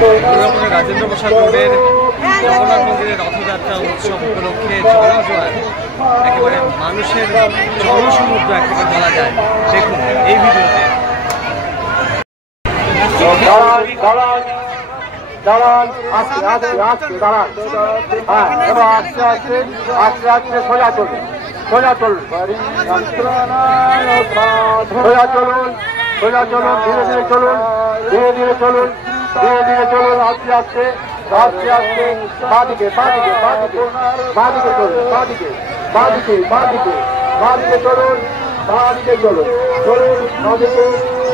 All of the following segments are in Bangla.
দুর্গাপুরের রাজেন্দ্র প্রসাদ রোডের জগন্নাথ মন্দিরের রথযাত্রা উৎসব উপলক্ষে জনজোয়ার একেবারে মানুষের জনসমুদ্র একদিকে বলা যায়। দেখুন এই ভিডিওতে। দাঁড়ান, আস্তে আস্তে আস্তে দাঁড়ান। হ্যাঁ, এবার আস্তে আস্তে আস্তে আস্তে সোজা চলুন, সোজা চলুন, সোজা চলুন, সোজা চলুন, ধীরে ধীরে চলুন, ধীরে ধীরে চলুন, ধীরে ধীরে চলুন, আস্তে আস্তে আস্তে আস্তে বাঁদিকে বাঁদিকে বাঁদিকে বাঁদিকে চলুন, বাঁদিকে বাঁদিকে বাঁদিকে বাঁদিকে চলুন, বাঁদিকে চলুন, চলুন বাঁদিকে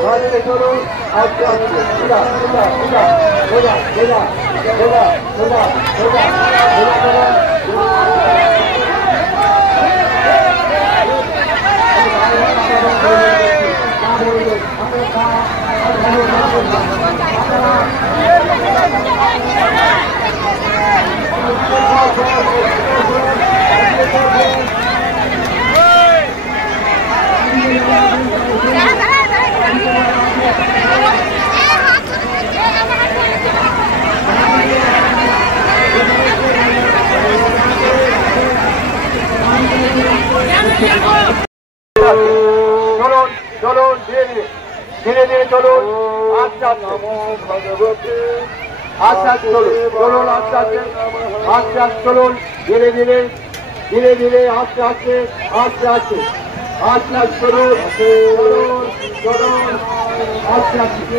বাঁদিকে চলুন, আস্তে আস্তে সোজা সোজা সোজা সোজা সোজা সোজা সোজা সোজা সোজা চলুন। চলুন চলুন, ধীরে ধীরে ধীরে ধীরে চলুন, আস্তে আস্তে আস্তে আস্তে চলুন, চলুন আস্তে আস্তে আস্তে আস্তে চলুন, ধীরে ধীরে ধীরে ধীরে আস্তে আস্তে আস্তে আস্তে আস্তে আস্তে চলুন, চলুন চলুন আস্তে আস্তে।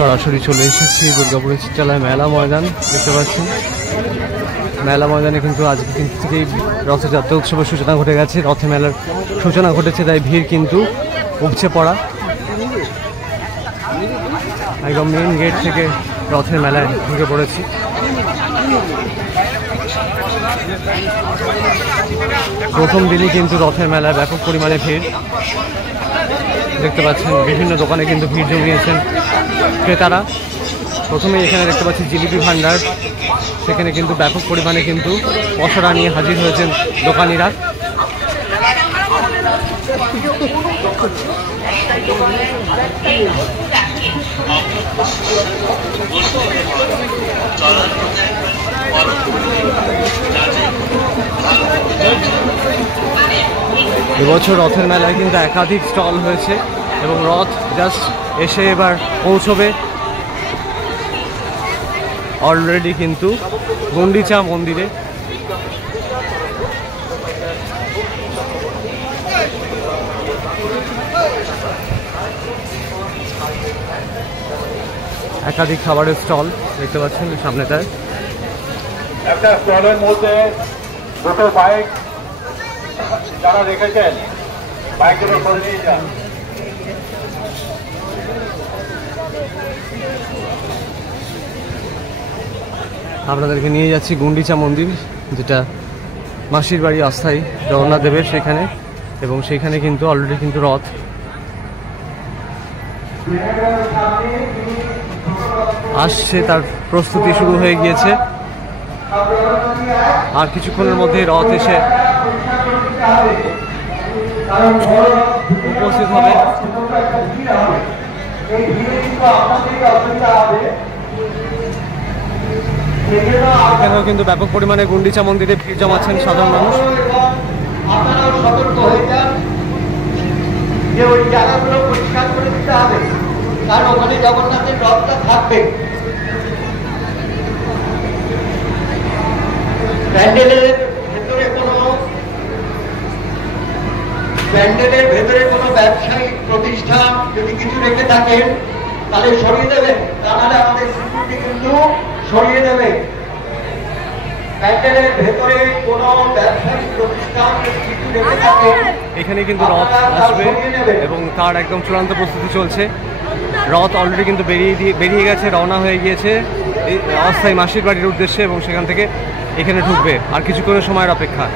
সরাসরি চলে এসেছি দুর্গাপুরের চিত্রালয় মেলা ময়দান। দেখতে পাচ্ছেন মেলা ময়দানে কিন্তু আজকে কিন্তু থেকেই রথযাত্রা উৎসবের সূচনা ঘটে গেছে। রথে মেলার সূচনা ঘটেছে, তাই ভিড় কিন্তু উপচে পড়া। একদম মেন গেট থেকে রথের মেলায় ঢুকে পড়েছি। প্রথম দিনই কিন্তু রথের মেলায় ব্যাপক পরিমাণে ভিড় দেখতে পাচ্ছেন। বিভিন্ন দোকানে কিন্তু ভিড় জমিয়েছেন ক্রেতারা। প্রথমেই এখানে দেখতে পাচ্ছি জিলিপি ভান্ডার, সেখানে কিন্তু ব্যাপক পরিমাণে কিন্তু পসরা নিয়ে হাজির হয়েছেন দোকানিরা। এবছর রথের মেলায় কিন্তু একাধিক স্টল হয়েছে এবং রথ জাস্ট এসে এবার পৌঁছবে। অলরেডি কিন্তু গুন্ডিচা মন্দিরে একাধিক খাবারের স্টল দেখতে পাচ্ছেন সামনেটায়। একটা স্টলের মধ্যে দুটো বাইক যারা রেখেছেন বাইকগুলো করে নিয়ে যান। আপনাদেরকে নিয়ে যাচ্ছি গুন্ডিচা মন্দির, যেটা মাসির বাড়ি অস্থায়ী জগন্নাথ দেবের সেখানে, এবং সেখানে কিন্তু অলরেডি কিন্তু রথ আসছে, তার প্রস্তুতি শুরু হয়ে গিয়েছে। আর কিছুক্ষণের মধ্যে রথ এসে উপস্থিত হবে। এখানেও কিন্তু ব্যাপক পরিমাণে গুন্ডিচা মন্দিরে ভিড় জমাচ্ছেন সাধারণ মানুষ। আপনারাও সতর্ক হয়ে যান যে ওই জায়গাগুলো পরিষ্কার করে দিতে হবে, কারণ ওখানে জগন্নাথের রথটা থাকবে। প্যান্ডেলের ভেতরে কোনো ব্যবসায়িক প্রতিষ্ঠান যদি কিছু রেখে থাকেন তাহলে সরিয়ে দেবেন, তাহলে আমাদের সিকিউরিটি কিন্তু সরিয়ে দেবে। প্যান্ডেলের ভেতরে কোনো ব্যবসায়িক প্রতিষ্ঠান যদি কিছু রেখে থাকেন এখানে কিন্তু রথ আসবে এবং তার একদম চূড়ান্ত প্রস্তুতি চলছে। রথ অলরেডি কিন্তু বেরিয়ে গেছে, রওনা হয়ে গিয়েছে অস্থায়ী মাসির বাড়ির উদ্দেশ্যে, এবং সেখান থেকে এখানে ঢুকবে। আর কিছুক্ষণের সময়ের অপেক্ষা।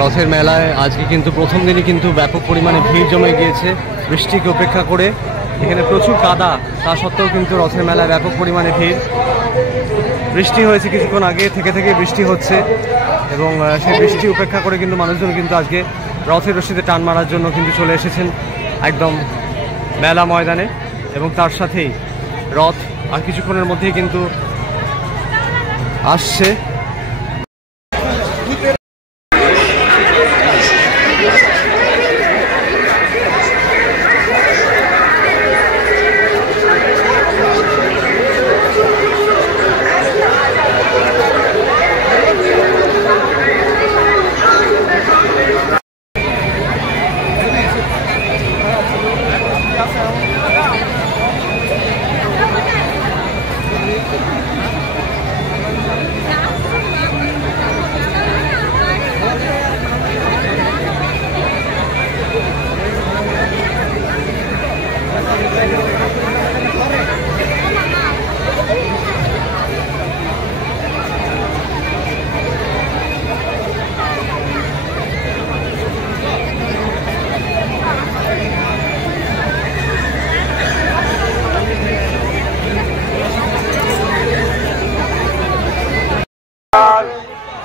রথের মেলায় আজকে কিন্তু প্রথম দিনই কিন্তু ব্যাপক পরিমাণে ভিড় জমে গিয়েছে বৃষ্টিকে উপেক্ষা করে। এখানে প্রচুর কাদা, তা সত্ত্বেও কিন্তু রথের মেলায় ব্যাপক পরিমাণে ভিড়। বৃষ্টি হয়েছে কিছুক্ষণ আগে, থেকে বৃষ্টি হচ্ছে, এবং সেই বৃষ্টি উপেক্ষা করে কিন্তু মানুষজন কিন্তু আজকে রথের রশিতে টান মারার জন্য কিন্তু চলে এসেছেন একদম মেলা ময়দানে। এবং তার সাথেই রথ আর কিছুক্ষণের মধ্যেই কিন্তু আসছে।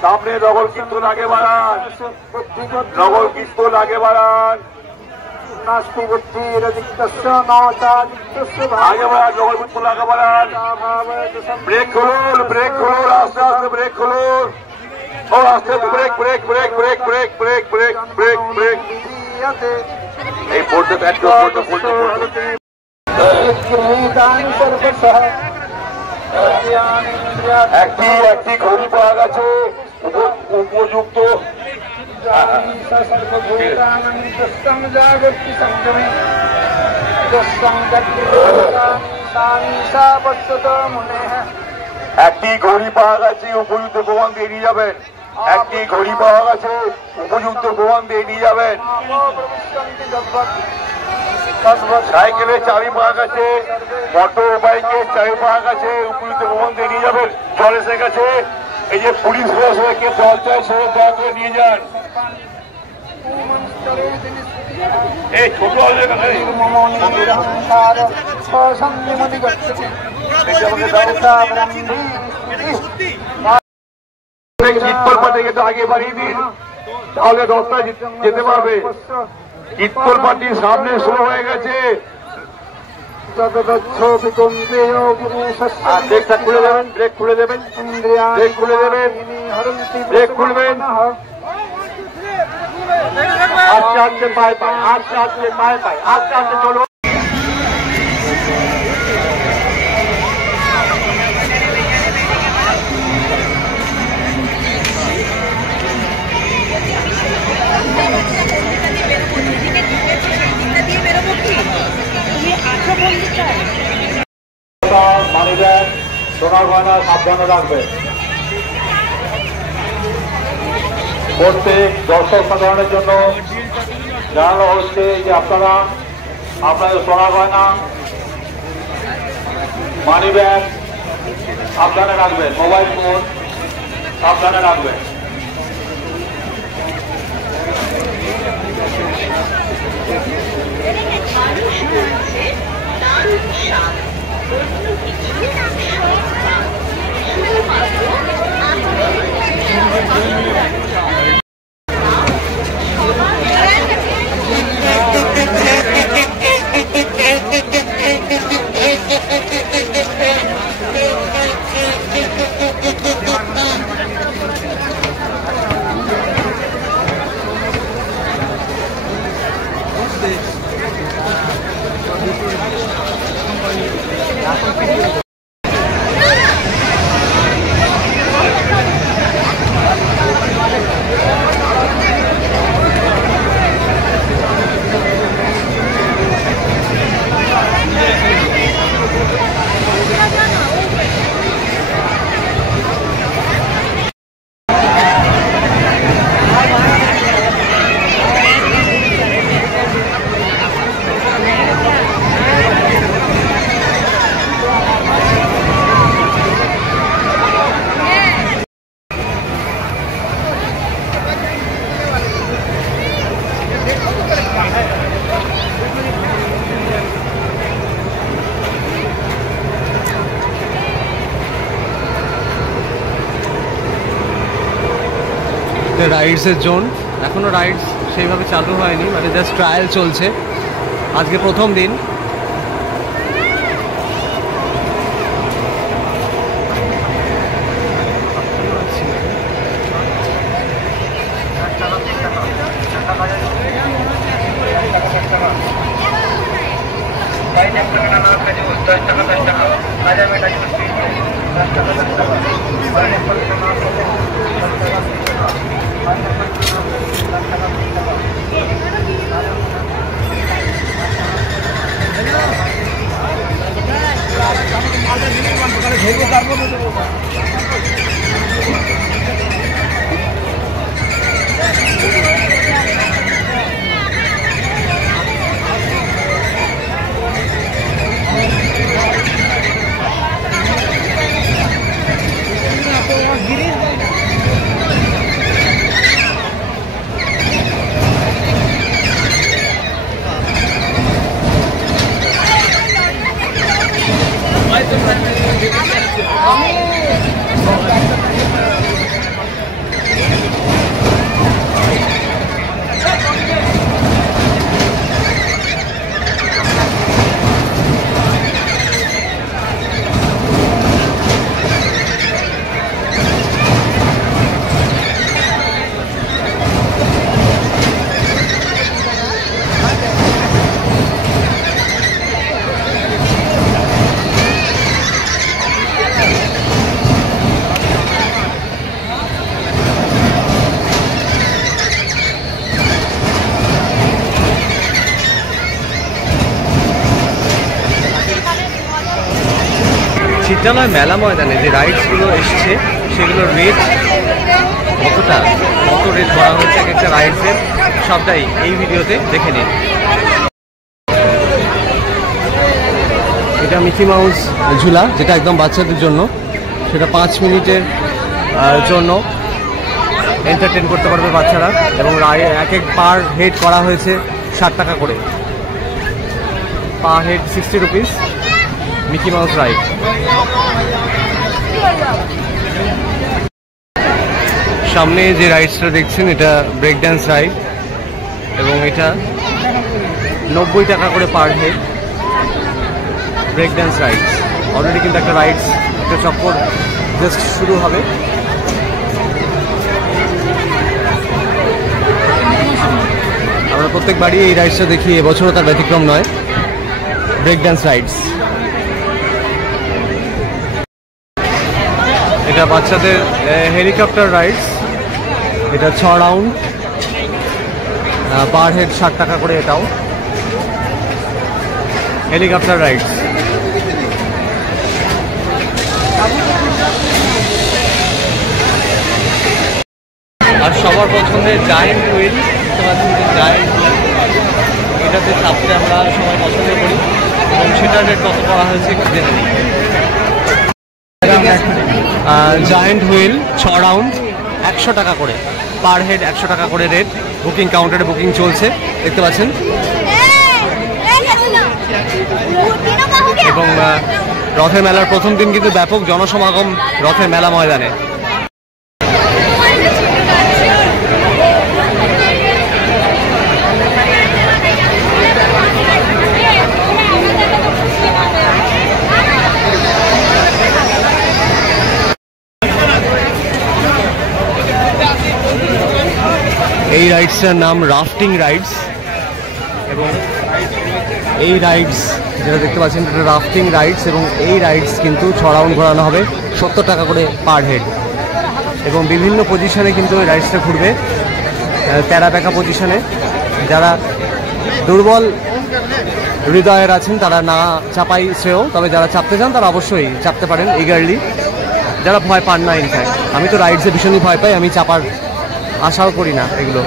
सामने नगल कीर्तन आगे बढ़ान, नगल कीर्तन आगे बढ़ान, आगे बढ़ान, नगल कीर्तन आगे बढ़ान। ब्रेक खोलो, आस्ते आस्ते ब्रेक खोलो, और आस्ते brake brake brake brake brake brake brake brake brake. এই বোর্ডটা ব্যাট করো, বোর্ডটা একটি ঘড়ি পাওয়া গেছে উপযুক্ত একটি ঘড়ি পাওয়া গেছে, উপযুক্ত প্রমাণ দিয়ে নিয়ে যাবেন। একটি ঘড়ি পাওয়া গেছে, উপযুক্ত প্রমাণ দিয়ে নিয়ে যাবেন। সাইকেলের চাবি পাওয়া গেছে, মোটর বাইকের চাবি পাওয়া গেছে, উপযুক্ত প্রমাণ দিয়ে নিয়ে যাবেন। জল এসে গেছে, এই যে পুলিশ প্রশাসনকে জল চাই সে দয়া করে নিয়ে যান। এই ছোট চিত্তল পাটে গেছে, আগে বাড়িয়ে দিন, তাহলে রাস্তায় যেতে পারবে। চিত্তল পাটির সামনে শুরু হয়ে গেছে। ব্রেকটা খুলে দেবেন, ব্রেক খুলে দেবেন, ব্রেক খুলে দেবেন, ব্রেক খুলবেন। আস্তে আস্তে পায়ে পায়, আস্তে আস্তে পায়ে পায়, আস্তে আস্তে চলো। মানিব্যাগ, সোনার গয়না সাবধানে রাখবে। প্রত্যেক দর্শক সাধারণের জন্য জানানো হচ্ছে যে আপনারা আপনাদের সোনার গয়না, মানিব্যাগ সাবধানে রাখবেন, মোবাইল ফোন সাবধানে রাখবেন। রাইডসের জোন, এখনো রাইডস সেইভাবে চালু হয়নি, মানে জাস্ট ট্রায়াল চলছে, আজকে প্রথম দিন। চিত্রালয় মেলা ময়দানে যে রাইডসগুলো এসছে সেগুলোর রেট কতটা, কত রেট করা হচ্ছে এক একটা রাইডসের, সবটাই এই ভিডিওতে দেখে নিন। এটা মিকি মাউস ঝুলা, যেটা একদম বাচ্চাদের জন্য, সেটা 5 মিনিটের জন্য এন্টারটেন করতে পারবে বাচ্চারা, এবং এক এক পার হেড করা হয়েছে 60 টাকা করে, per head 60 rupees Mickey mouse ride. সামনে যে রাইডসটা দেখছেন এটা ব্রেক ড্যান্স রাইড, এবং এটা 90 টাকা করে per head break dance rides. Already কিন্তু একটা রাইডস, একটা চক্কর জাস্ট শুরু হবে। আমরা প্রত্যেকবারই এই রাইডসটা দেখি, এবছরও তার ব্যতিক্রম নয়, ব্রেক ড্যান্স রাইডস। এটা বাচ্চাদের হেলিকপ্টার রাইডস, এটা 6 রাউন্ড, পার হেড 60 টাকা করে, এটাও হেলিকপ্টার রাইডস। আর সবার পছন্দের জায়েন্ট হুইল, জায়েন্ট হুইল, এটাতে চাপতে আমরা সবাই পছন্দ করি, এবং সেটার রেট কত করা হয়েছে জেনে নিই। জায়েন্ট হুইল 6 রাউন্ড 100 টাকা করে, পার হেড 100 টাকা করে রেট। বুকিং কাউন্টারে বুকিং চলছে, দেখতে পাচ্ছেন। এবং রথের মেলার প্রথম দিন কিন্তু ব্যাপক জনসমাগম রথের মেলা ময়দানে। এই রাইডসটার নাম রাফটিং রাইডস, এবং এই রাইডস যেটা দেখতে পাচ্ছেন এটা রাফটিং রাইডস, এবং এই রাইডস কিন্তু 6 রাউন্ড ঘোরানো হবে 70 টাকা করে পার হেড, এবং বিভিন্ন পজিশনে কিন্তু এই রাইডসটা ঘুরবে, তেরা বেঁকা পজিশনে। যারা দুর্বল হৃদয়ের আছেন তারা না চাপাই শ্রেয়, তবে যারা চাপতে চান তারা অবশ্যই চাপতে পারেন ইগারলি, যারা ভয় পান না। ইনফ্যাক্ট আমি তো রাইডসে ভীষণই ভয় পাই, আমি চাপার আশাও করি না এগুলো।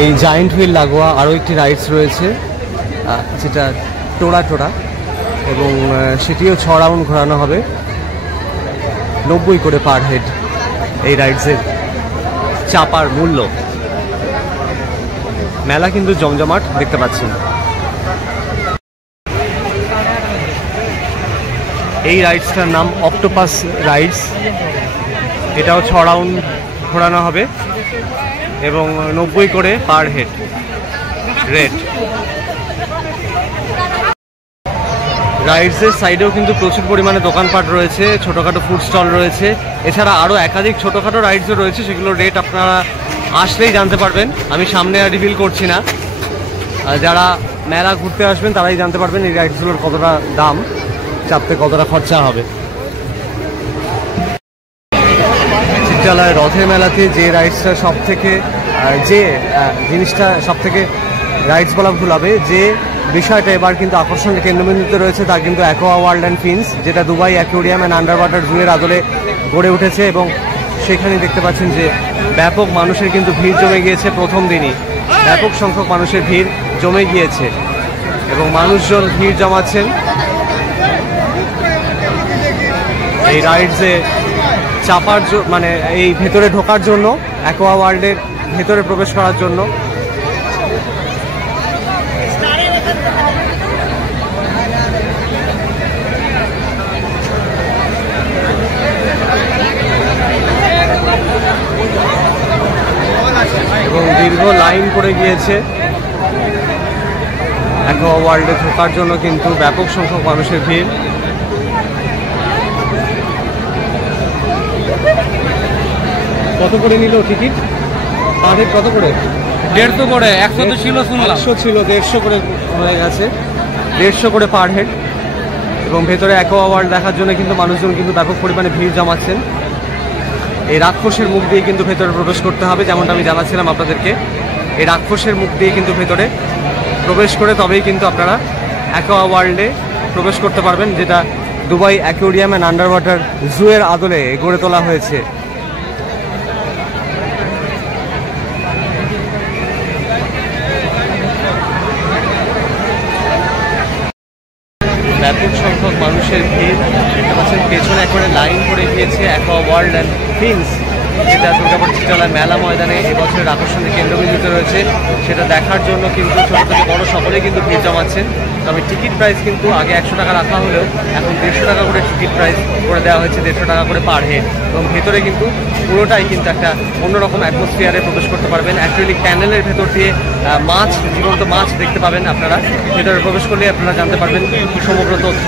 এই জায়েন্ট হুইল লাগোয়া আরও একটি রাইডস রয়েছে, যেটা টোড়া, এবং সেটিও 6 রাউন্ড ঘোরানো হবে, 90 করে পার হেড। এই রাইডসের চাপার মূল্য। মেলা কিন্তু জমজমাট দেখতে পাচ্ছেন। এই রাইডসটার নাম অক্টোপাস রাইডস, এটাও 6 রাউন্ড ঘোরানো হবে, এবং 90 করে পার হেড রেট। রাইডসের সাইডেও কিন্তু প্রচুর পরিমাণে দোকানপাট রয়েছে, ছোটোখাটো ফুড স্টল রয়েছে, এছাড়া আরও একাধিক ছোটোখাটো রাইডসও রয়েছে, সেগুলোর রেট আপনারা আসলেই জানতে পারবেন। আমি সামনে আর রিভিল করছি না, যারা মেলা ঘুরতে আসবেন তারাই জানতে পারবেন এই রাইডসগুলোর কতটা দাম, চাপতে কতটা খরচা হবে। চিত্রালয় রথের মেলাতে যে রাইডসটা সব থেকে, যে জিনিসটা সব থেকে রাইডস বলা ভুল হবে, যে বিষয়টা এবার কিন্তু আকর্ষণের কেন্দ্রবিন্দুতে রয়েছে তা কিন্তু অ্যাকোয়া ওয়ার্ল্ড অ্যান্ড ফিন্স, যেটা Dubai aquarium and underwater জুয়ের আদলে গড়ে উঠেছে, এবং সেখানে দেখতে পাচ্ছেন যে ব্যাপক মানুষের কিন্তু ভিড় জমে গিয়েছে। প্রথম দিনই ব্যাপক সংখ্যক মানুষের ভিড় জমে গিয়েছে, এবং মানুষজন ভিড় জমাচ্ছেন এই রাইডসে চাপার, মানে এই ভেতরে ঢোকার জন্য, অ্যাকোয়া ওয়ার্ল্ডের ভেতরে প্রবেশ করার জন্য। এবং দীর্ঘ লাইন পড়ে গিয়েছে অ্যাকোয়া ওয়ার্ল্ডে ঢোকার জন্য, কিন্তু ব্যাপক সংখ্যক মানুষের ভিড়। কত করে নিল টিকিট? তাদের কত করে? 150 করে। 100 তো ছিল, শুনলাম 100 ছিল, 150 করে হয়ে গেছে, 150 করে পার হেড। এবং ভেতরে অ্যাকোয়া ওয়ার্ল্ড দেখার জন্য কিন্তু মানুষজন কিন্তু ব্যাপক পরিমাণে ভিড় জমাচ্ছেন। এই রাক্ষসের মুখ দিয়ে কিন্তু ভেতরে প্রবেশ করতে হবে, যেমনটা আমি জানাচ্ছিলাম আপনাদেরকে। এই রাক্ষসের মুখ দিয়ে কিন্তু ভেতরে প্রবেশ করে তবেই কিন্তু আপনারা অ্যাকোয়া ওয়ার্ল্ডে প্রবেশ করতে পারবেন, যেটা Dubai aquarium and underwater জুয়ের আদলে গড়ে তোলা হয়েছে। ব্যাপক সংখ্যক মানুষের ভিড় দেখতে পাচ্ছেন, পেছনে একবারে লাইন করে গিয়েছে অ্যাকোয়া ওয়ার্ল্ড অ্যান্ড ফিন্স, যেটা দুর্গাপুর চিত্রালয় মেলা ময়দানে এবছরের আকর্ষণের কেন্দ্রবিন্দুতে রয়েছে। সেটা দেখার জন্য কিন্তু ছোট থেকে বড় সকলেই কিন্তু ভিড় জমাচ্ছেন। তবে টিকিট প্রাইস কিন্তু আগে 100 টাকা রাখা হলেও এখন 150 টাকা করে টিকিট প্রাইস করে দেওয়া হয়েছে, 150 টাকা করে পার হেড। এবং ভেতরে কিন্তু পুরোটাই কিন্তু একটা অন্যরকম অ্যাটমসফিয়ারে প্রবেশ করতে পারবেন। অ্যাক্রিলিক প্যানেলের ভেতর দিয়ে মাছ, জীবন্ত মাছ দেখতে পাবেন আপনারা। ভেতরে প্রবেশ করলে আপনারা জানতে পারবেন সমগ্র তথ্য।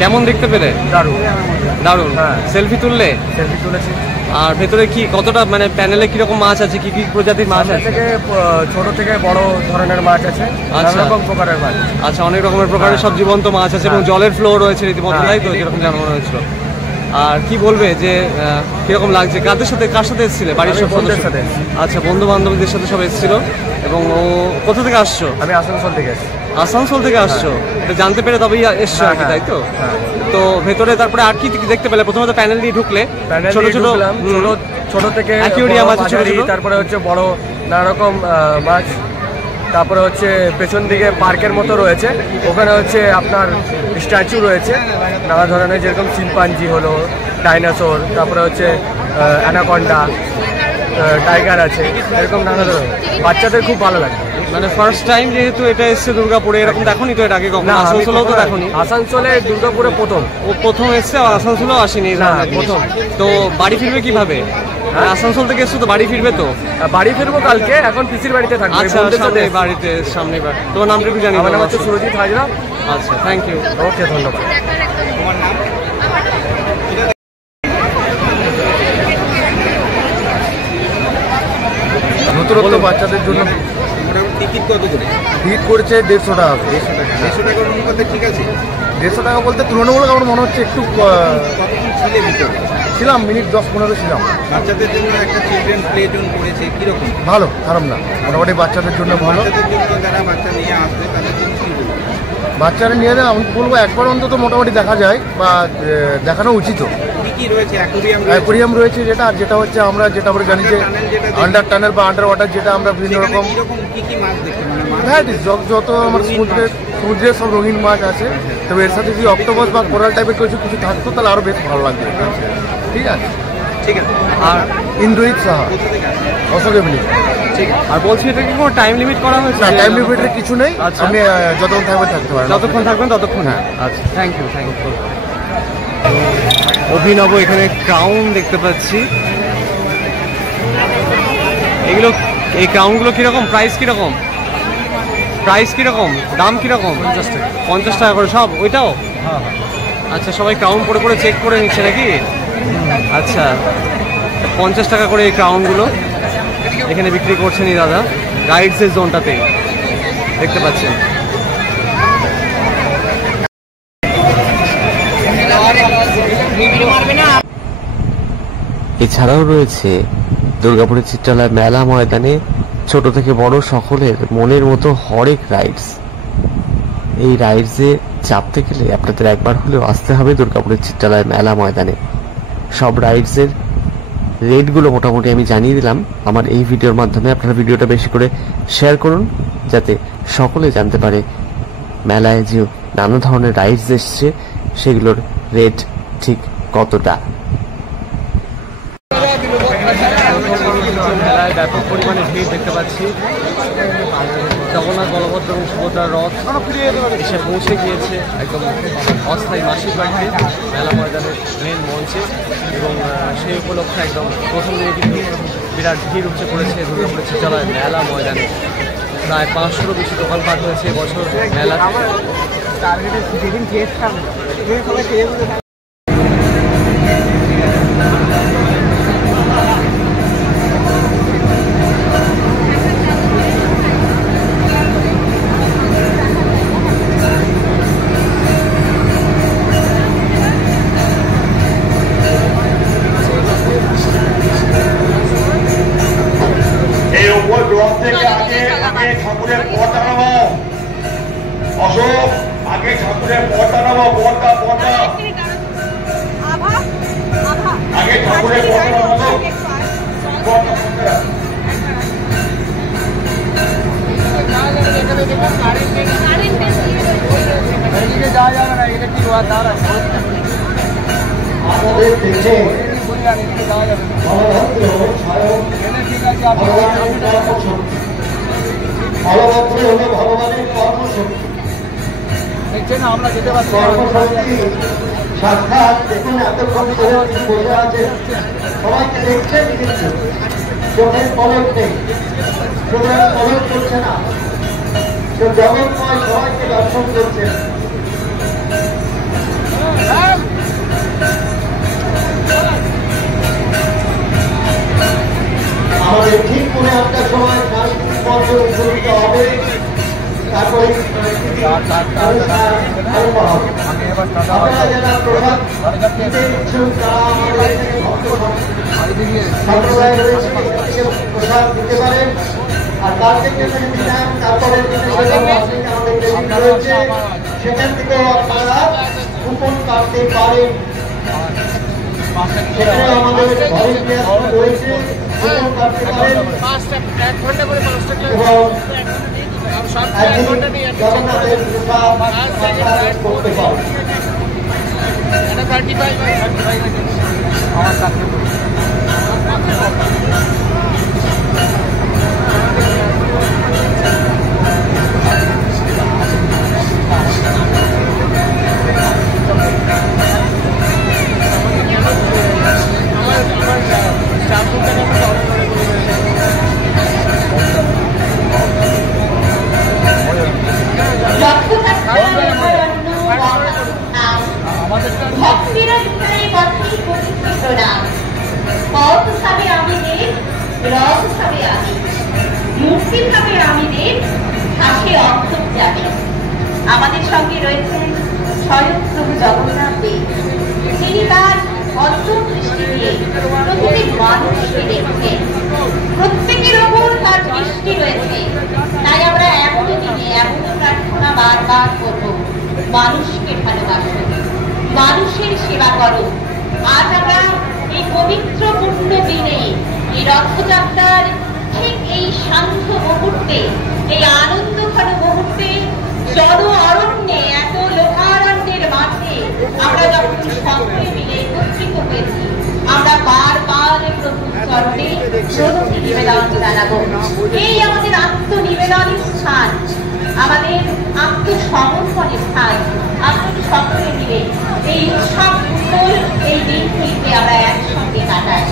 কেমন দেখতে পেলে? দারুণ দারুণ। হ্যাঁ। সেলফি তুললে? সেলফি তুলেছি। আর ভেতরে কি কতটা মানে প্যানেলে কিরকম মাছ আছে, কি কি প্রজাতির মাছ আছে? থেকে ছোট থেকে বড় ধরনের মাছ আছে, আচ্ছা। নানা রকম প্রকারের মাছ। আচ্ছা, অনেক রকমের প্রকারের সব জীবন্ত মাছ আছে এবং জলের ফ্লো রয়েছে রীতিমতো, হ্যাঁ। তাই তো যেরকম জানানো হয়েছিল। আর কি বলবে যে কিরকম লাগছে? কার সাথে এসেছিলে? বাড়ির সব বন্ধুদের সদস্য? সাথে। আচ্ছা, বন্ধু বান্ধবীদের সাথে সব এসেছিল। এবং ও কোথা থেকে আসছো? আমি আসানসোল থেকে এসেছি। আসানসোল থেকে আসছো? তো জানতে পেরে তবেই এসছো আর কি, তাই তো? হ্যাঁ। তো ভেতরে তারপরে আর কি দেখতে পেলে? প্রথমে তো প্যানেল দিয়ে ঢুকলে ছোট ছোট ছোট থেকে অ্যাকুয়ারিয়াম আছে, ছোট ছোট। তারপরে হচ্ছে বড় নানা রকম মাছ। তারপরে হচ্ছে পেছন দিকে পার্কের মতো রয়েছে, ওখানে হচ্ছে আপনার স্ট্যাচু রয়েছে নানা ধরনের, যেরকম চিম্পাঞ্জি হলো, ডাইনোসর, তারপরে হচ্ছে অ্যানাকন্ডা, টাইগার আছে, এরকম নানা ধরনের। বাচ্চাদের খুব ভালো লাগে। মানে ফার্স্ট টাইম যেহেতু এটা এসছে দুর্গাপুরে, এরকম দেখোনি তো এর আগে কখনো? না, আমি আসানসোলেও তো দেখোনি? আসানসোলে দুর্গাপুরে প্রথম। ও প্রথম এসছে, আর আসানসোলেও আসেনি এই ধরনের জিনিস। প্রথম। তো বাড়ি ফিরবে কিভাবে? আসানসোল থেকে এসছো তো বাড়ি ফিরবে তো? বাড়ি ফিরবো কালকে, এখন পিসির বাড়িতে থাকবো। আচ্ছা, সামনে বাড়িতে, সামনে বাড়ি। তোমার নামটা একটু জানি? আমার নাম হচ্ছে সুরজিৎ হাজরা। আচ্ছা, থ্যাংক ইউ। ওকে, ধন্যবাদ। নতুনত্ব বাচ্চাদের জন্য টিকিট কত করে? ভিড় করেছে 150 টাকা। 150 টাকার অনুপাতে ঠিক আছে? 150 টাকা বলতে তুলনামূলক আমার মনে হচ্ছে একটু কতক্ষণ ছিলে ভিতরে? ছিলাম, মিনিট 10-15 ছিলাম। বাচ্চাদের জন্য একটা চিলড্রেন প্লে জোন করেছে, কিরকম? ভালো, খারাপ না, মোটামুটি বাচ্চাদের জন্য ভালো। বাচ্চাদের জন্য যারা বাচ্চা নিয়ে আসবে তাদের জন্য কি বলবো? বাচ্চারা নিয়ে যায়, আমি বলবো একবার অন্তত মোটামুটি দেখা যায় বা দেখানো উচিত। কি কি রয়েছে? অ্যাকোয়ারিয়াম অ্যাকোয়ারিয়াম রয়েছে, যেটা হচ্ছে আমরা জানি যে আন্ডার টানেল বা আন্ডার ওয়াটার, যেটা আমরা বিভিন্ন রকম কিরকম কি কি মাছ দেখতে মানে মাছ? ভ্যারাইটিস, যত আমার সমুদ্রের সব রঙিন মাছ আছে। তবে এর সাথে যদি অক্টোপাস বা কোরাল টাইপের কিছু থাকতো তাহলে আরও বেশ ভালো লাগবে। ঠিক আছে, ঠিক আছে। আর ইন্দ্রজিৎ সাহা, অশোক এভিনিউ। ঠিক আছে। আর বলছি, এটা কি কোনো টাইম লিমিট করা হয়েছে? না, টাইম লিমিটের কিছু নেই। আচ্ছা। আপনি যতক্ষণ থাকবেন থাকতে পারেন। যতক্ষণ থাকবেন ততক্ষণ? হ্যাঁ, আচ্ছা, থ্যাংক ইউ, থ্যাংক ইউ। অভিনব এখানে ক্রাউন দেখতে পাচ্ছি। এই ক্রাউনগুলো কিরকম? প্রাইস কিরকম? দাম কিরকম? 50 টাকা করে সব? ওইটাও? আচ্ছা, সবাই ক্রাউন পরে পরে চেক করে নিচ্ছে নাকি? আচ্ছা, 50 টাকা করে এই ক্রাউনগুলো এখানে বিক্রি করছেন এই দাদা, গাইডসের জোনটাতে দেখতে পাচ্ছেন। এছাড়াও রয়েছে দুর্গাপুরের চিত্রালয় মেলা ময়দানে ছোট থেকে বড় সকলের মনের মতো হরেক রাইডস। এই রাইডসে চাপতে গেলে আপনাদের একবার হলেও আসতে হবে দুর্গাপুরের চিত্রালয় মেলা ময়দানে। সব রাইডসের রেটগুলো মোটামুটি আমি জানিয়ে দিলাম আমার এই ভিডিওর মাধ্যমে। আপনারা ভিডিওটা বেশি করে শেয়ার করুন যাতে সকলে জানতে পারে মেলায় যে নানা ধরনের রাইডস এসছে সেগুলোর রেট ঠিক কতটা। মেলায় ব্যাপক পরিমাণে ভিড় দেখতে পাচ্ছি। জগন্নাথ, বলভদ্র এবং সুভদ্রার রথ এসে পৌঁছে গিয়েছে একদম অস্থায়ী মাসির বাড়িতে মেলা ময়দানের মেন মঞ্চে। এবং সেই উপলক্ষে একদম প্রথম দিনে কিন্তু বিরাট ভিড় উপচে পড়েছে দুর্গাপুরের চিত্রালয় মেলা ময়দানে। প্রায় 500-ও বেশি দোকানপাট হয়েছে এবছর মেলা। এই উপর রথ থেকে আগে ঠাকুরের পর্দা নামো। অশোক, আগে ঠাকুরের পর্দা নামো। পর্দা পর্দা আগে ঠাকুরের পর্দা নামো। পর্দা পর্দা আমাদের দেশে বলভদ্র হলো ভগবানের কর্মশক্তি। আমরা যেতে পারছি কর্মশক্তি সাক্ষাৎ দেখুন, এতক্ষণ ধরে বসে আছে, সবাইকে দেখছেন কিন্তু চোখের পলক নেই, চোখের পলক করছে না। সে জগৎময় সবাইকে দর্শন করছেন। আমাদের ঠিক মনে একটা সময় সাংস্কৃতিক মঞ্চ উদ্বোধিত হবে, তারপরে আপনারা যারা প্রসাদ দিতে ইচ্ছুক তারা আমাদের সম্প্রদায় রয়েছে, এখান থেকে প্রসাদ দিতে পারেন। আর কালকের জন্য যদি নেন, তারপরের দিনে আমাদের ক্রেডিট রয়েছে, সেখান থেকেও আপনারা কুপন কাটতে পারেন। সেখানে আমাদের ভলেন্টিয়ার রয়েছে, কুপন কাটতে পারেন এবং জগন্নাথের প্রসাদ করতে পারেন। আমাদের সঙ্গে রয়েছেন স্বয়ং প্রভু জগন্নাথ দেব। তিনি তার অন্তর্দৃষ্টি দিয়ে প্রতিটি মানুষকে দেখছেন, প্রত্যেকের ওপর তার দৃষ্টি রয়েছে। তাই আমরা এমনও দিনে এমনও প্রার্থনা বারবার করব, মানুষকে ভালোবাসো, মানুষের সেবা করো। আজ আমরা এই পবিত্র পূর্ণ দিনে, এই রথযাত্রার ঠিক এই শান্ত মুহূর্তে, এই আনন্দঘন মুহূর্তে, জন অরণ্যে, এত লোকারণ্যের মাঝে আমরা যখন সকলে মিলে একত্রিত হয়েছি, আমরা বারবার প্রভুর চরণে প্রভুকে নিবেদন জানাবো। এই আমাদের আত্মনিবেদনের স্থান, আমাদের আত্মসমর্পণের স্থান। আপনাদের সকলে মিলে এই উৎসব উত্তর এই দিনগুলিতে আমরা একসঙ্গে কাটাই।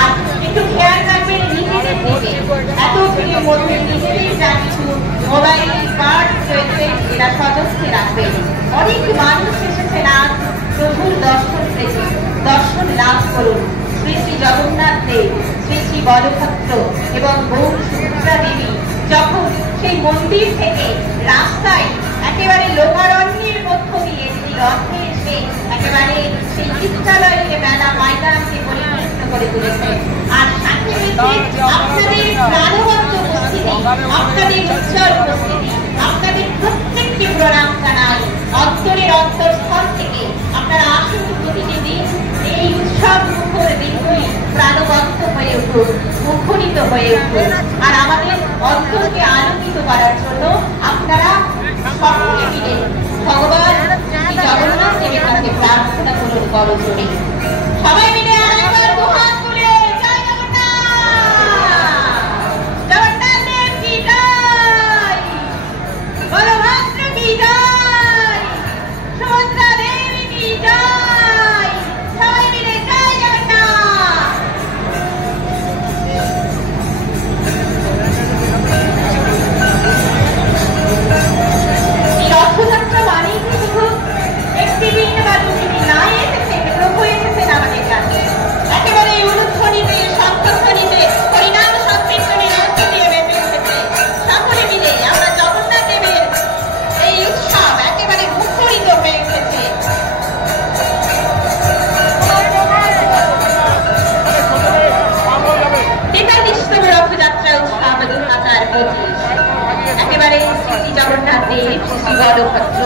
আর একটু খেয়াল রাখবেন নিজেদের দিকে, এত ভিড়ের মধ্যে নিজেদের যা কিছু মোবাইল কার্ড রয়েছে এরা সযত্নে রাখবেন। অনেক মানুষ এসেছেন আজ প্রভুর দর্শন পেতে, দর্শন লাভ করুন। শ্রী শ্রী জগন্নাথ দেব, শ্রী শ্রী বলভদ্র এবং গৌর সুভদ্রা দেবী যখন সেই মন্দির থেকে রাস্তায় একেবারে লোকারণ্যের মধ্য দিয়ে সেই রথে এসে একেবারে সেই চিত্রালয়ে মেলা ময়দানকে পরিবেশিত করে তুলেছেন। আর সাথে রয়েছে আপনাদের প্রাণবন্ত উপস্থিতি, আপনাদের উজ্জ্বল উপস্থিতি, আপনাদের প্রত্যেককে প্রণাম জানাই অন্তরের অন্তঃস্থল থেকে। আপনারা আসুন, প্রতিটি দিন এই উৎসব মুখর দিনগুলি প্রাণবন্ত হয়ে উঠুন, মুখরিত হয়ে উঠুন। আর আমাদের অন্তরকে আলোকিত করার জন্য আপনারা সকলে মিলে ভগবান শ্রী জগন্নাথ দেবের কাছে প্রার্থনা করুন বড় জোরে। সবাই মিলে আরেকবার দুহাত তুলে জয় জগন্নাথ, জগন্নাথ দেব কি জয়, বলভদ্র কি জয়, সুভদ্রা দেবী কি জয়। সবাই মিলে জয় জগন্নাথ। রথযাত্রা মানেই শুধু একটি দিন বা দুটি দিন নয়, এসেছেন প্রভু, এসেছেন আমাদের কাছে। একেবারে শ্রী জগন্নাথ দেব, শ্রী বলভদ্র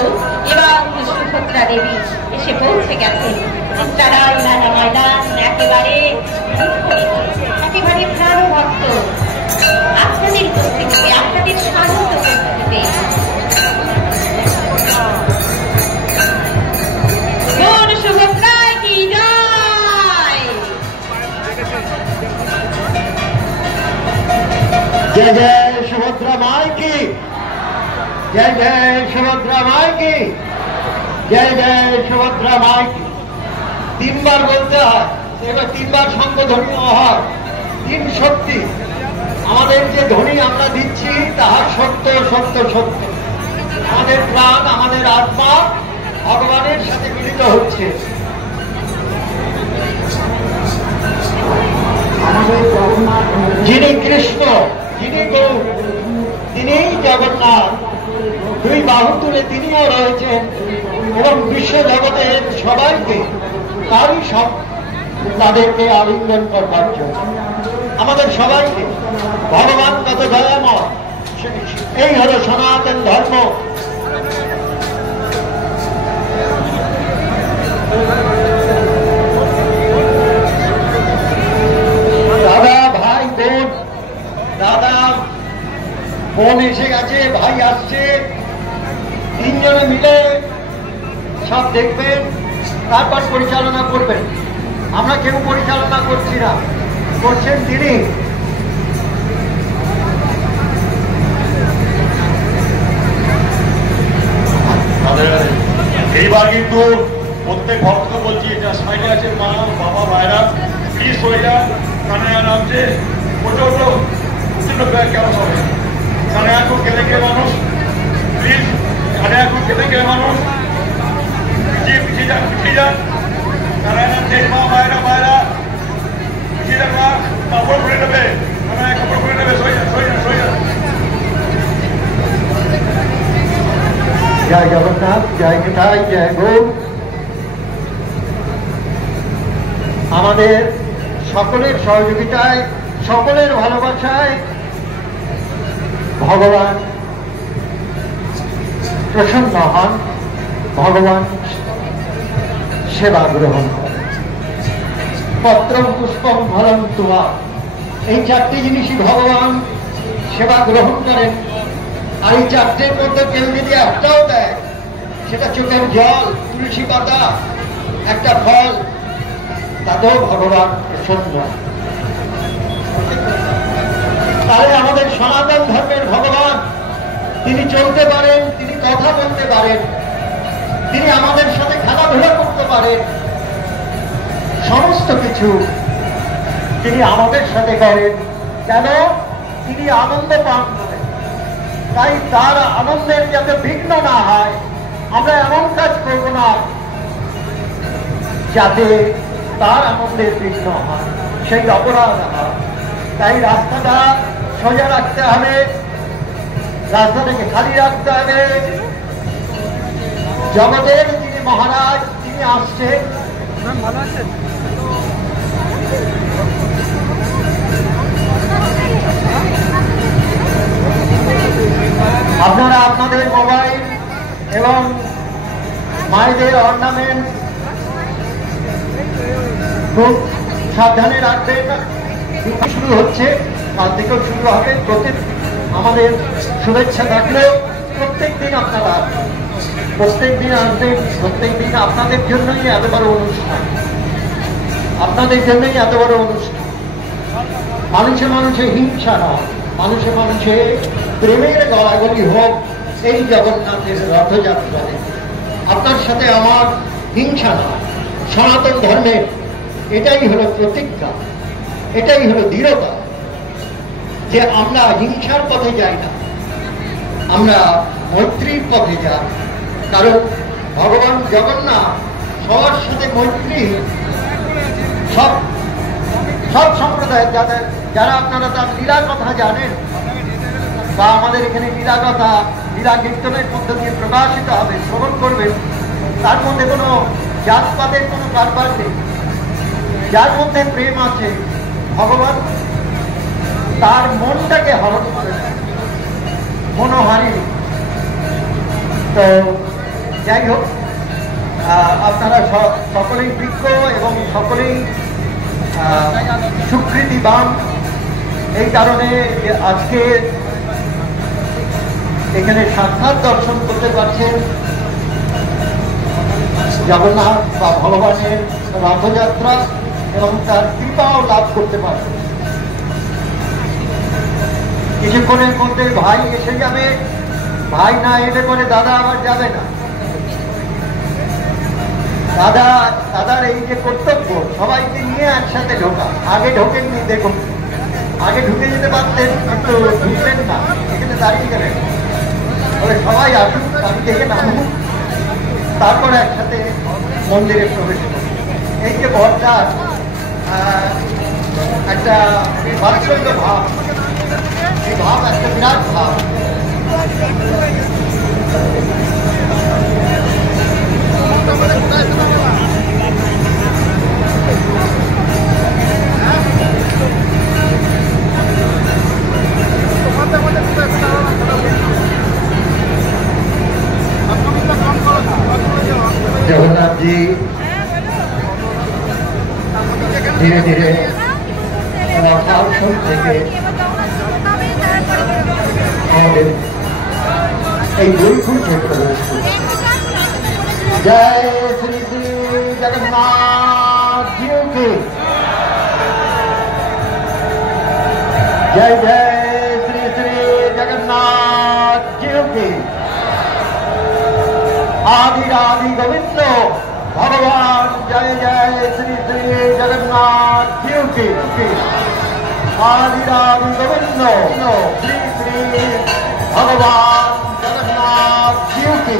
এবং সুভদ্রা দেবী এসে পৌঁছে গেছেন চিত্রালয় মেলা ময়দান। একেবারে একেবারে প্রাণভক্ত আপনাদের উপস্থিতিতে, আপনাদের স্বাগত উপস্থিতিতে সুভদ্রায় কি জয়। जय जय सुभद्रा माई की, जय जय सुभद्रा माई की, जय जय सुभद्रा माई की। তিনবার বলতে হয়, এটা তিনবার সঙ্গ ধ্বনি হয়। তিন শক্তি, আমাদের যে ধ্বনি আমরা দিচ্ছি তাহা সত্য সত্য সত্য। আমাদের প্রাণ, আমাদের আত্মা ভগবানের সাথে মিলিত হচ্ছে। যিনি কৃষ্ণ, যিনি গৌর, তিনি জগন্নাথ, দুই বাহু তুলে তিনিও রয়েছেন এবং বিশ্ব জগতের সবাইকে তারই সব তাদেরকে আলিঙ্গন করবার জন্য আমাদের সবাইকে ভগবান কত দয়াময়। এই হল সনাতন ধর্ম। দাদা ভাই বোন, দাদা বোন এসে গেছে, ভাই আসছে, তিনজনে মিলে সব দেখবেন, তারপর পরিচালনা করবেন। আমরা কেউ পরিচালনা করছি না, করছেন তিনি। এইবার কিন্তু প্রত্যেক ভক্তকে বলছি, এটা সাইডে আছে মা বাবা ভাইরা, প্লিজ হয়ে যান। কানে নামছে ওটো ওটো কেন সবাই কানে এখন কেটে গেলে মানুষ, প্লিজ কানে এখন কেটে গেলে মানুষ পিছিয়ে পিছিয়ে যান, পিছিয়ে যান। কানে নামছে মা ভাইরা ভাইরা, পিছিয়ে যান, মা কাপড় খুলে নেবে, কানে কাপড় খুলে নেবে, সই যান সই যান সই যান। জয় জগন্নাথ, জয় নিতাই, জয় গৌর। আমাদের সকলের সহযোগিতায়, সকলের ভালোবাসায় ভগবান প্রসন্ন হন, ভগবান সেবা গ্রহণ করেন। পত্রম পুষ্পম ফলম তুয়া, এই চারটি জিনিসই ভগবান সেবা গ্রহণ করেন। আর এই চারটের মধ্যে কেউ যদি একটাও দেয়, সেটা চোখের জল, তুলসী পাতা, একটা ফল, তাতেও ভগবান প্রসন্ন। তাহলে আমাদের সনাতন ধর্মের ভগবান, তিনি চলতে পারেন, তিনি কথা বলতে পারেন, তিনি আমাদের সাথে খেলাধুলা করতে পারেন, সমস্ত কিছু তিনি আমাদের সাথে করেন। কেন? তিনি আনন্দ পান করেন। তাই তার আনন্দের যাতে বিঘ্ন না হয়, আমরা এমন কাজ করব না যাতে তার আনন্দের বিঘ্ন হয়, সেই অপরাধ হয়। তাই রাস্তাটা সোজা রাখতে হবে, রাস্তাটাকে খালি রাখতে হবে। জগতের যিনি মহারাজ, তিনি আসছেন। ভালো আছেন? আপনারা আপনাদের মোবাইল এবং মায়েদের অর্নামেন্ট খুব সাবধানে রাখবেন। শুরু হচ্ছে, কাল থেকেও শুরু হবে। প্রত্যেক আমাদের শুভেচ্ছা থাকলেও প্রত্যেক দিন আপনারা প্রত্যেক দিন আসবেন। প্রত্যেক দিন আপনাদের জন্যই এত বড় অনুষ্ঠান, আপনাদের জন্যই এত বড় অনুষ্ঠান। মানুষে মানুষে হিংসা নয়, মানুষে মানুষে প্রেমের গলাগলি হোক এই জগন্নাথের রথযাত্রায়। আপনার সাথে আমার হিংসা নয়, সনাতন ধর্মের এটাই হলো প্রতিজ্ঞা, এটাই হলো দৃঢ়তা যে আমরা হিংসার পথে যাই না, আমরা মৈত্রীর পথে যাই। কারণ ভগবান জগন্নাথ সবার সাথে মৈত্রী। সব সব সম্প্রদায়ের যারা আপনারা তার লীলা কথা জানেন বা আমাদের এখানে লীলা কথা, লীলা কীর্তনের মধ্য দিয়ে প্রকাশিত হবে, শ্রবণ করবেন, তার মধ্যে কোনো জাতপাতের কোনো কারবার নেই। যার মধ্যে প্রেম আছে, ভগবান তার মনটাকে হরণ করে। মনোহারি। তো যাই হোক, আপনারা সকলেই বিজ্ঞ এবং সকলেই স্বীকৃতিবান। এই কারণে আজকে এখানে সাক্ষাৎ দর্শন করতে পারছেন জগন্নাথ বা ভগবানের রথযাত্রা এবং তার কৃপাও লাভ করতে পারছেন। কিছুক্ষণের মধ্যে ভাই এসে যাবে, ভাই না এলে পরে দাদা আবার যাবে না। দাদার এই যে কর্তব্য সবাইকে নিয়ে একসাথে ঢোকা, আগে ঢোকেননি, দেখুন আগে ঢুকে যেতে পারতেন কিন্তু ঢুকলেন না, এখানে দাঁড়িয়ে গেলেন। তবে সবাই আসুন, আমি দেখে নামুন, তারপরে একসাথে মন্দিরে প্রবেশ করুন। এই যে বরটার একটা বাৎসল্য ভাব, এই ভাব একটা বিরাট ভাব। जगन्नाथ जी धीरे धीरे रथासन থেকে আমাদের এই বৈকুণ্ঠে প্রবেশ করছে। জয় শ্রী শ্রী জগন্নাথ জিউ কি जय जय श्री श्री जगन्नाथ जीव की। आदि आदि गोविंद भगवान जय जय श्री श्री जगन्नाथ जीव की। आदि आदि गोविंद श्री श्री भगवान जगन्नाथ जीव की।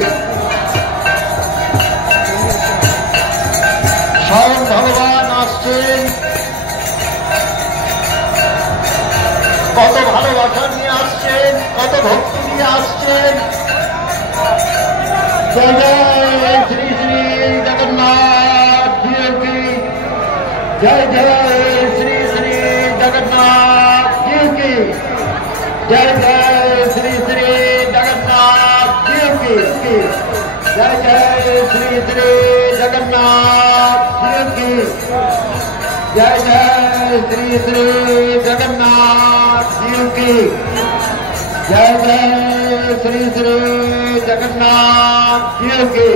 स्वयं भगवान আসছেন, কত ভালোবাসা নিয়ে আসছেন, কত ভক্তি নিয়ে আসছেন। জয় জয় শ্রী শ্রী জগন্নাথ জিউ কি। জয় জয় শ্রী শ্রী জগন্নাথ জিউ কি। জয় জয় শ্রী শ্রী জগন্নাথ জিউ কি। জয় জয় শ্রী শ্রী জগন্নাথ জিউ কি। जय जय श्री श्री जगन्नाथ जीव की। जय जय श्री श्री जगन्नाथ जीव की।